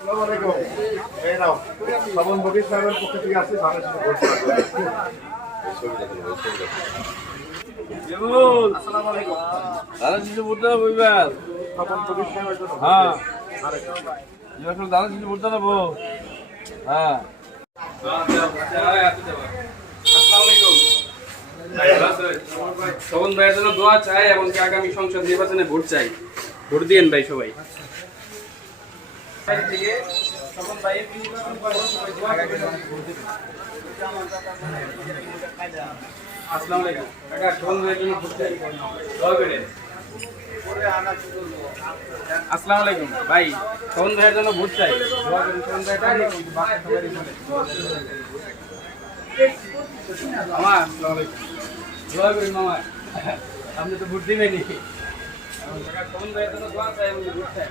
আসসালামু আলাইকুম। এই নাও শ্রবণ বগির সাহেবের পক্ষ থেকে আসছে ধানের শীষে ভোট দেওয়ার জন্য। আসসালামু আলাইকুম। ধানের শীষে ভোট দেবো এবার। শ্রবণ বগির সাহেবের জন্য হ্যাঁ এবার ধানের শীষে ভোট দেবো। হ্যাঁ তখন ভাইয়ের জন্য দোয়া চাই এবং আগামী সংসদ নির্বাচনে ভোট চাই। ভোট দিয়েন ভাই সবাই। আসসালামু আলাইকুম কাকা, তখন ভাইয়ের জন্য ভোট চাই, দোয়া করেন। আসসালামু আলাইকুম ভাই, তখন ভাইয়ের জন্য ভোট চাই, দোয়া করেন। তখন ভাই মামা আসসালামু আলাইকুম, দোয়া করেন মামা, আপনি তো ভোট দিবেনই। তখন ভাইয়ের জন্য দোয়া চাই এবং ভোট চাই।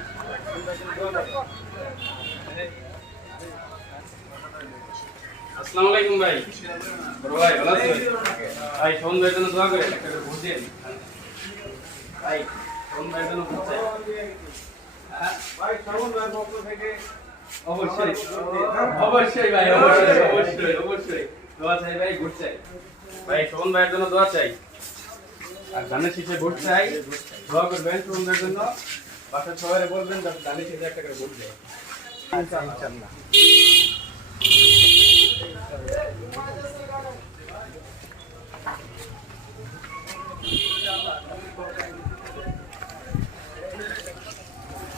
আসসালামু আলাইকুম ভাই, বড় ভাই ভালো আছেন? ভাই তখন ভাইয়ের জন্য দোয়া করেন, একটা করে ভোট দেন ভাই। তখন ভাইয়ের জন্য ভোট চাই। ভাই শ্রবণ ভাইয়ের পক্ষ থেকে অবশ্যই অবশ্যই ভাই, অবশ্যই অবশ্যই অবশ্যই দোয়া চাই ভাই, ভোট চাই ভাই। শ্রবণ ভাইয়ের জন্য দোয়া চাই আর ধানের শীষে ভোট চাই, দোয়া করবেন শ্রবণ ভাইয়ের জন্য। বাসার সবাই বলবেন ধানের শীষে একটা করে ভোট দেয়। ইনশাআল্লাহ।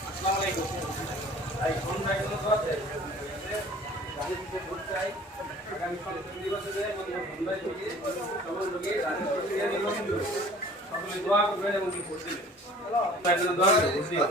আসসালামু আলাইকুম ভাই, কোন ভাইয়ের জন্য দোয়া চাই, ধানের শীষে ভোট চাই, আগামী সংসদ নির্বাচনে কোন ভাই থেকে সকল লোকে ধানের শীষে নির্বাচন করবে, সকলে দোয়া করবেন এবং ভোট দিবেন। ভাইয়ের জন্য দোয়া করবেন, ভোট দিবেন।